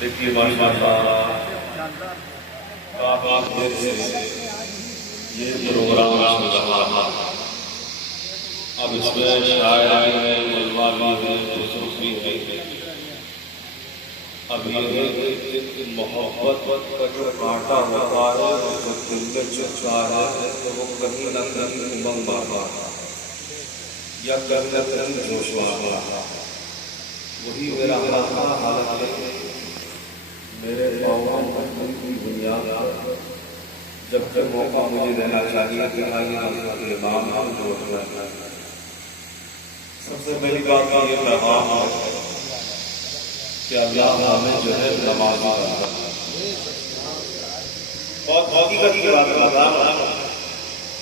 دیکھیے ماشاءاللہ کافی دیر سے یہ پروگرام چل رہا تھا. اب اس میں شاعری ہے، علماء بھی ہے، خصوصی ہے. اب یہ محبت کا جو کانٹا ہوتا ہے جو دل میں چبھتا ہے تو وہ کہیں نہ کہیں امنگ مارا یا کہیں نہ کہیں جوش مارا. وہی میرا حالت ہے. میرے پاؤں کی بنیاد جب تک موقع مجھے دینا چاہیے کہ امام ہم جو ہے. سب سے پہلی بات یہ پیغام ہے کہ اللہ ہمیں جو ہے نماز پڑھنا. بہت حقیقت کی بات بتا رہا ہوں.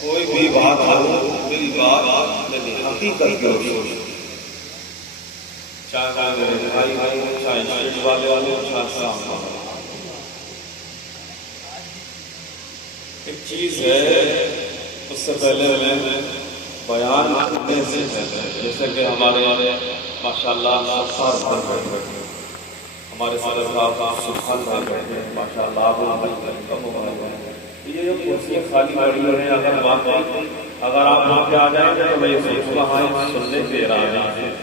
کوئی بھی بات ہو میری بات حقیقت کی ہو، چاہے میرے بھائی ہو، چاہے اسٹیٹ والے ہو، چاہے شام والے. ایک چیز ہے اس سے پہلے میں بیان کرنے سے پہلے جیسے کہ ہمارے ماشاءاللہ سرکار بیٹھے، ہمارے صدر صاحب سبحان بھائی بیٹھے ماشاءاللہ. یہ جو کرسیاں خالی پڑی ہیں اگر آپ وہاں پہ آ جائیں گے تو میں یہ سوچوں گا ہاں سننے کے ارادے ہیں.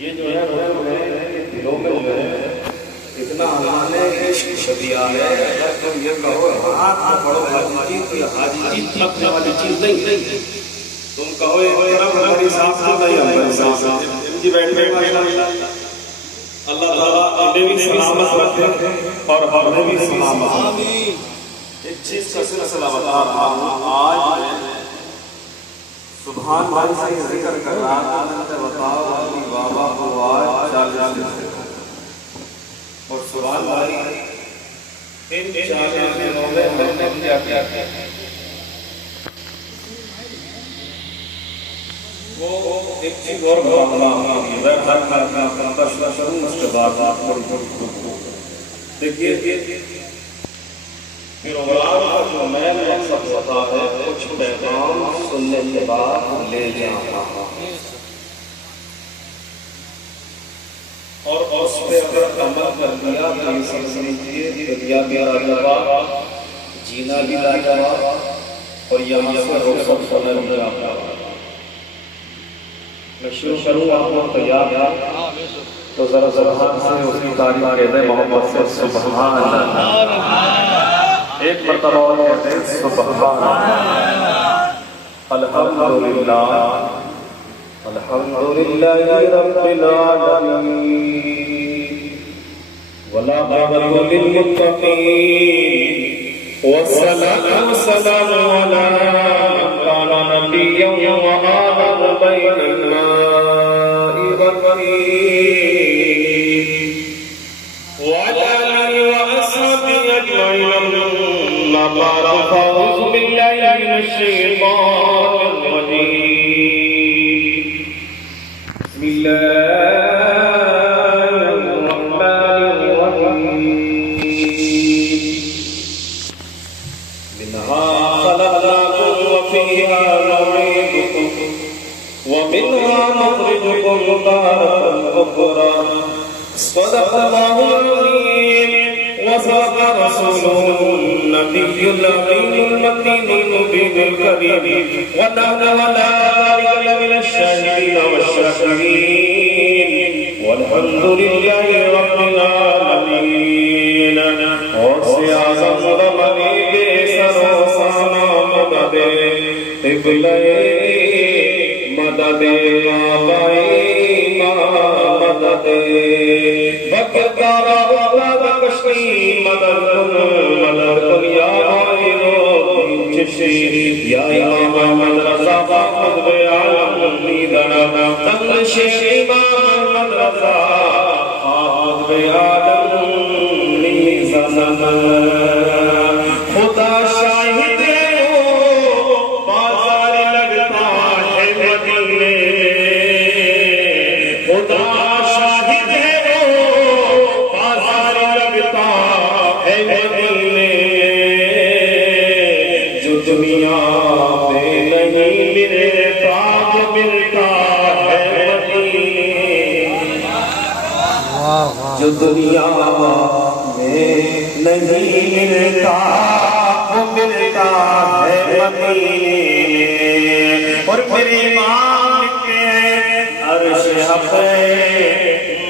یہ جو ہے دلوں میں جو ہے اتنا اللہ نے عشق دیا ہے. تم یہ کہو ہاتھ پڑھو حاجی جی، حاجی جی تھکنے والی چیز نہیں. تم کہو ہماری ساتھ نہیں جی بیٹھ اللہ تعالیٰ انہیں بھی سلامت رکھے اور ہمیں بھی سلامت. ایک چیز کا سلسلہ بتا رہا ہوں. آج میں سبحان بھائی سے ذکر کر رہا تھا. بتاؤ اپنی بابا کو آج 40 اور سبحان بھائی ان 40 دنوں میں ہم نے کیا کیا وہ ایک چیز اور دیکھیے. پروگرام کا جو مین مقصد ہوتا ہے کچھ پیغام سننے کے بعد لے جانا اور اس پہ اگر عمل کر دیا تو یہ سمجھیے دنیا بھی لاجواب، جینا بھی لاجواب اور یہاں سے رخصت ہونا بھی لاجواب. میں شروع کروں آپ کو تیار تو ذرا زبان سے اس کی تعریف کہتے ہیں محبت سے سبحان اللہ. ایک مرتبہ اور کہتے ہیں سبحان اللہ. الحمدللہ الحمدللہ رب العالمین والعاقبۃ للمتقین والصلاة والسلام علی من کان نبیا وآدم بین الماء والطین وعلی آلہ وأصحابہ اجمعین. اما بعد فاعوذ باللہ من الشیطان الرجیم. بسم اللہ الرحمن الرحیم. منها خلقناكم وفيها نعيدكم ومنها نخرجكم تارة أخرى. صدق الله العظيم وصدق رسوله النبي الأمين المكين المبين الكريم. ونحن على ذلك من الشاهدين والشاكرين والحمد لله رب العالمين. وصي أعظم رمضي بسر وصانا مدد قبلي مدد آبائي مدد بکردارا اولاد کشتی مدد کن یا آئینو چشی یا امام مدرسہ خود بے عالم نیدنا تن شیخ امام مدرسہ خود بے عالم نیدنا. خدا شاہد ہو بازار لگتا ہے مدینے. خدا شاہد ہے بازار لگتا ہے مدینے. جو دنیا میں نہیں ملتا جو ملتا ہے مدینے. جو دنیا میں نہیں ملتا وہ ملتا ہے مدینے میں، اور میرے امام کے عرش حق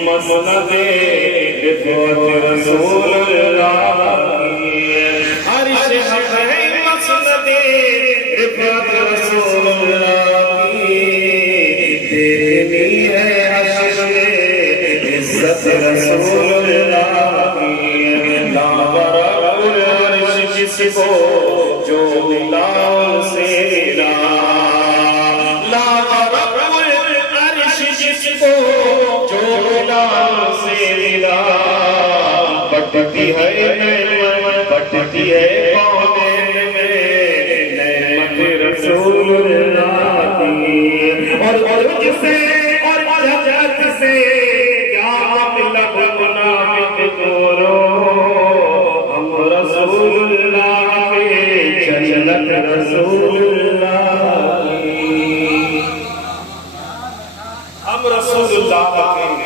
مسند رفعت رسول اللہ کی، عرش حق مسند رفعت رسول اللہ کی، دیکھنی ہے حشر میں عزت رسول اللہ کی، لاورب العرش جس کو جو ملا اسے ملا، لاورب العرش جس کو جو ملا اسے ملا، بٹتی ہے کونین میں نعمت رسول اللہ کی، اور عرج سے اور جنت سے کیا مطلب منافق گورو، ہم رسول اللہ کے جنت رسول اللہ کی، ہم رسول اللہ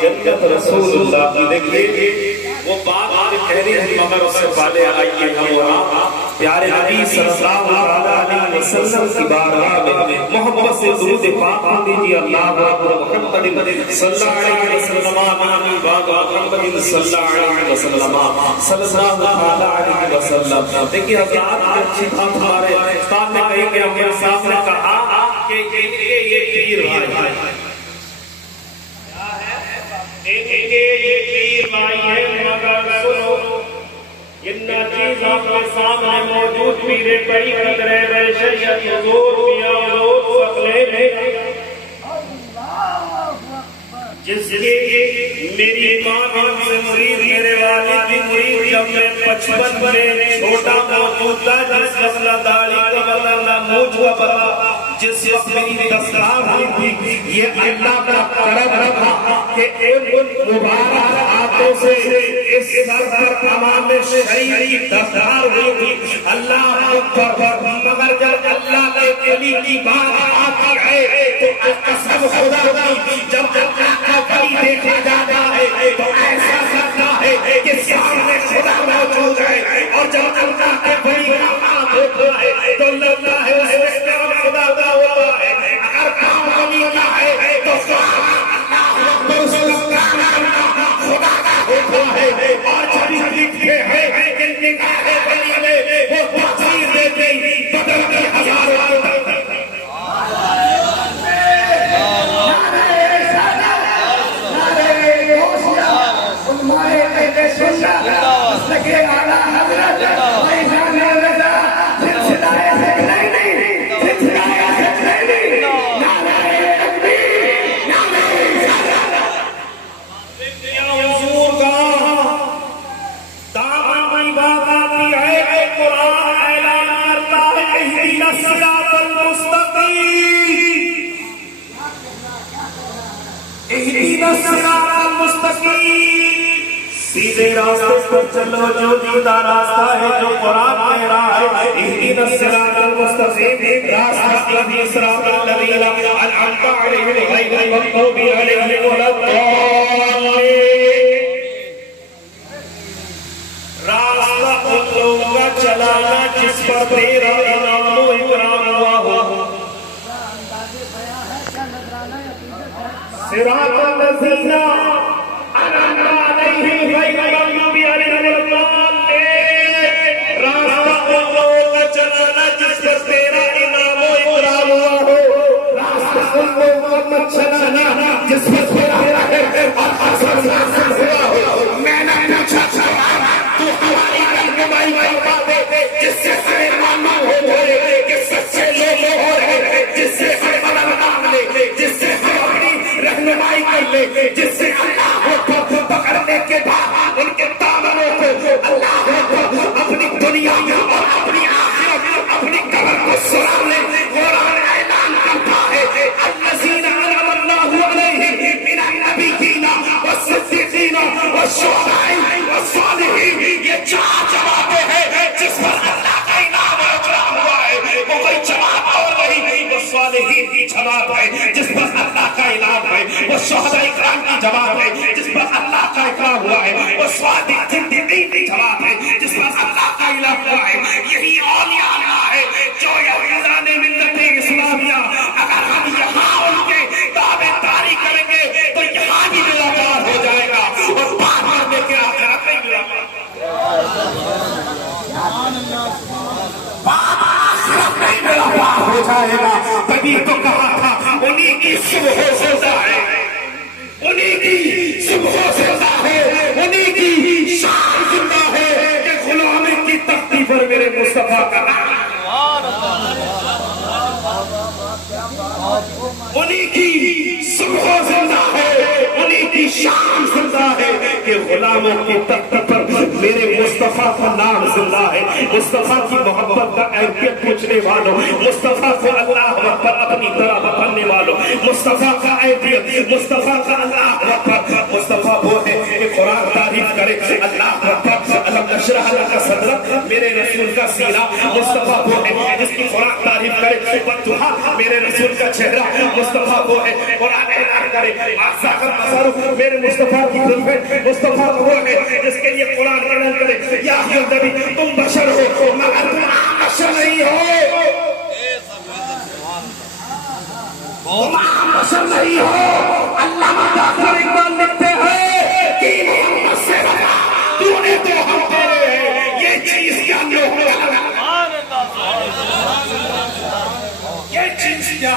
کے جنت رسول اللہ کی۔ دیکھیے وہ بات کہہ رہی تھی مگر اس سے پہلے آئیے ہم وہاں پیارے نبی صلی اللہ علیہ وسلم کی بارگاہ میں محبت سے درود پاک پڑھ دیجیے، اللہم محمد صلی اللہ علیہ وسلم آمین بعد محمد صلی اللہ علیہ وسلم صلی اللہ علیہ وسلم۔ دیکھیے حضرات اچھی بات ہمارے سامنے کہی کہ ہمارے سامنے کہا کہ یہ پیر بھائی یہ پیر بھائی ہے، مگر سنو اتنا چیز آپ کے سامنے موجود پیرے بڑی قدرے بے شریعت حضور پیا حضور سکلے میں، جس کی میری ماں بھی سے مرید میرے والد بھی مرید، جب میں 55 میں چھوٹا موجود تھا، جس وقت نہ داڑھی کا پتہ نہ مونچھ کا پتہ، جس وقت میری دستار ہوئی تھی، یہ اللہ کا کرم تھا کہ ان مبارک ہاتھوں سے اس سر پر امام شریعت کی دستار ہوئی تھی، اللہ اکبر۔ مگر جب اللہ کے ولی کی بات آتی ہے تو قسم خدا کی، جب اللہ کا ولی دیکھا جاتا ہے تو ایسا لگتا ہے کہ سامنے خدا موجود ہے، اور جب اللہ کے ولی کا نام ہوتا ہے تو لگتا ہے اس میں خدا کا ہوتا ہے، اگر کام ولی کا ہے تو اللہ اکبر خدا کا ہوتا ہے، اور جب لکھتے ہیں کہ نگاہ ولی میں وہ تاثیر دیتی بدل کے ہزاروں سیدھے راستے پر چلو جو دیدہ راستہ ہے جو قرآن کہہ رہا ہے، اہدنا الصراط المستقیم، راستہ الذی صراط الذین انعمت علیہم غیر المغضوب علیہم ولا الضالین۔ راستہ ان لوگوں کا چلانا جس پر تیرا انعام و اکرام ہوا ہو، صراط الذین انعمت علیہم غیر المغضوب علیہم ولا الضالین۔ راستہ ان لوگوں کا چلانا جس پر تیرا انعام و اکرام ہوا ہو، راستہ ان لوگوں کا چلانا جس پر تیرا انعام ہوا ہو۔ میں نے پوچھا تو ہماری رہنمائی کروا دے، جس سے ہمیں معلوم ہو جائے کہ سچے لوگ ہو رہے، جس سے ہم مان لے، جس سے ہم اپنی رہنمائی کر لے، جس سے اللہ کو پکڑنے کے بعد ان کے دامنوں کو اللہ کو اپنی دنیا اور اپنی آخرت اپنی قبر کو سلا لے۔ قرآن اعلان کرتا ہے الذین انعم اللہ علیہم من النبیین والصدیقین والشہداء والصالحین، یہ چار جماعتیں ہیں جس پر اللہ کا انعام و اکرام ہوا ہے، وہ کوئی جماعت اور نہیں، وہ صالحین کی جماعت ہے جس پر اللہ کا انعام ہے، وہ شہداء کرام کی جماعت ہے جس پر اللہ کا رکھا ہوا ہے، وہ صادق زندگی کی جواب ہے جس پر اللہ کا الہ ہوا ہے. یہی اولیاء اللہ ہے جو یزیدان ملت اسلامیہ اگر ہم یہاں ان کے تابع داری کریں گے تو یہاں بھی میرا پار ہو جائے گا اور پار کرنے کے آخرت نہیں میرا میرا پار ہو جائے گا. تبھی تو کہا تھا انہی کی صبح زندہ ہے، انہی کی صبح زندہ ہے، انہی کی شان زندہ ہے کہ غلام کی تختی پر میرے مصطفیٰ کا نام، انہی کی صبح زندہ ہے، انہی کی شان زندہ ہے کہ غلاموں کی تخت پر میرے مصطفیٰ کا نام زندہ ہے. مصطفیٰ کی محبت کا ایکٹ پوچھنے والوں، مصطفیٰ کو اللہ پر اپنی طرح بننے والوں، مصطفیٰ کا ایکٹ، مصطفیٰ کا اللہ پر. مصطفیٰ وہ ہے کہ قرآن تعریف کرے اللہ پر. الم نشرح لک صدرک میرے رسول کا سینہ. مصطفیٰ وہ ہے جس کی قرآن تعریف کرے والضحیٰ میرے رسول کا چہرہ. مصطفیٰ وہ ہے قرآن اعلان کرے آزاغت بصرک میرے مصطفیٰ کی زلفیں. مصطفیٰ وہ ہے جس کے لیے قرآن اعلان کرے یا نبی تم بشر ہو مگر تم عام بشر نہیں ہو، تم عام بشر نہیں ہو. علامہ جعفر اقبال لکھتے ہیں کہ محمد سے رہا تو نے تو ہم تیرے ہیں، یہ چیز کیا لوگ یہ چیز کیا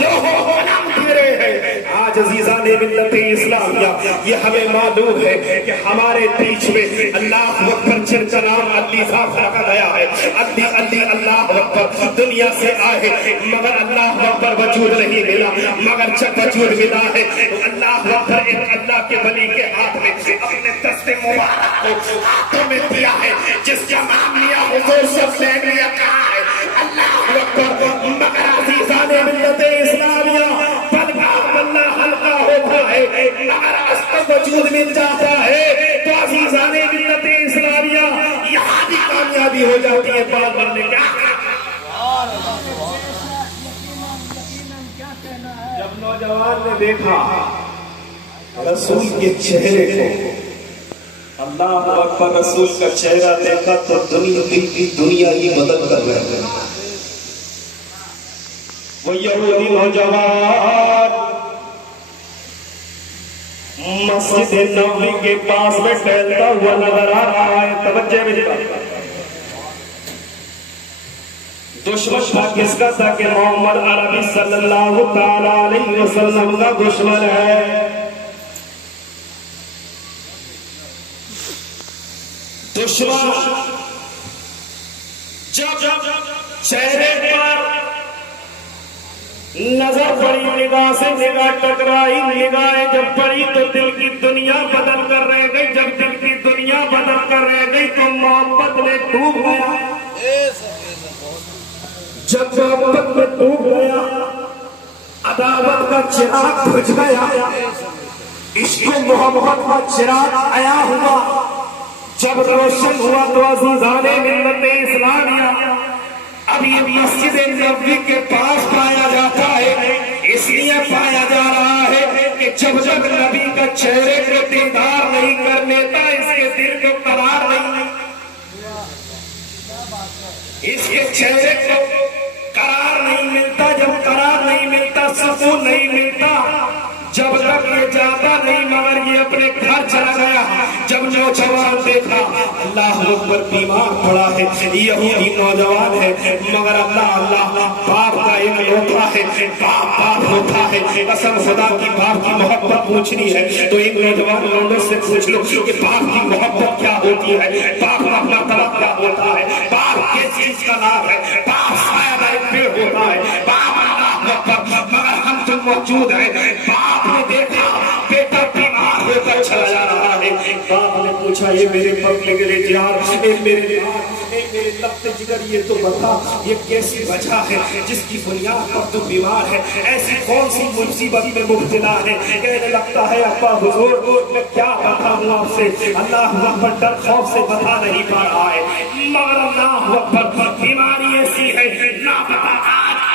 لوگوں نام تیرے ہیں. آج عزیزان ملت اسلامیہ یہ ہمیں معلوم ہے کہ ہمارے بیچ میں اللہ اکبر جن کا نام علی صاحب رکھا گیا ہے. علی علی اللہ اکبر دنیا سے آئے مگر اللہ اکبر وجود نہیں ملا، مگر جب وجود ملا ہے تو اللہ اکبر ایک اللہ کے ولی کے ہاتھ میں اپنے دست مبارک کو ہاتھوں میں دیا ہے جس کا نام لیا حضور صلی اللہ علیہ وسلم کہا ہے اللہ اکبر. مگر عزیزان ملت اسلامیہ بلّہ ہلکا ہوتا ہے مگر اس کا وجود مل جاتا ہے تو عزیزان ملت اسلامیہ یہاں بھی کامیابی ہو جاتی ہے. بات بننے کا جب نوجوان نے دیکھا رسول کے چہرے کو، اللہ اکبر، رسول کا چہرہ دیکھا تو دنیا ہی بدل کر رہ گئی. وہ یہودی نوجوان مسجد نبوی کے پاس میں ٹہلتا ہوا نظر آ رہا ہے. توجہ ملتا دشمن تھا کس کا تھا کہ محمد عربی صلی اللہ تعالی علیہ وسلم کا دشمن ہے. دشمن جب چہرے پر نظر پڑی، نگاہ سے نگاہ ٹکرائی، نگاہیں جب پڑی تو دل کی دنیا بدل کر رہ گئی. جب دل کی دنیا بدل کر رہ گئی تو محبت میں ڈوب گیا. جب محبت میں ڈوب گیا عداوت کا چراغ بجھ گیا، عشق محبت کا چراغ آیا ہوا. جب روشن ہوا تو عزیزان ملت اسلامیہ اب یہ مسجد نبوی کے پاس پایا جاتا ہے. اس لیے پایا جا رہا ہے کہ جب جب نبی کا چہرے کو دیدار نہیں کر لیتا اس کے دل کو قرار نہیں، اس کے چہرے کو قرار نہیں ملتا. جب قرار نہیں ملتا سکون نہیں ملتا. جب تک یہ جاتا نہیں مگر یہ اپنے گھر چلا گیا. جب نوجوان دیکھا اللہ اکبر بیمار پڑا ہے، یہودی نوجوان ہے مگر اللہ باپ کا ایک لوٹا ہے. باپ ہوتا ہے. قسم خدا کی باپ کی محبت پوچھنی ہے تو ایک نوجوان لوگوں سے پوچھ لو کہ باپ کی محبت کیا ہوتی ہے، باپ کا مرتبہ کیا ہوتا ہے، باپ کس چیز کا نام ہے. باپ سایہ ایک پیڑ ہوتا ہے. باپ اللہ اکبر مگر ہم تو موجود ہیں. باپ نے دیکھا بیٹا بیمار ہو کر چلا جا رہا ہے. باپ نے پوچھا یہ میرے پگلے کے لیے میرے لفظ جگر یہ تو بتا یہ کیسی وجہ ہے جس کی بنیاد پر تو بیمار ہے، ایسی کون سی مصیبت میں مبتلا ہے. کہنے لگتا ہے ابا حضور میں کیا بتاؤں آپ سے، اللہ اکبر ڈر خوف سے بتا نہیں پا رہا ہے مگر اللہ اکبر بیماری ایسی ہے نہ پتا. آج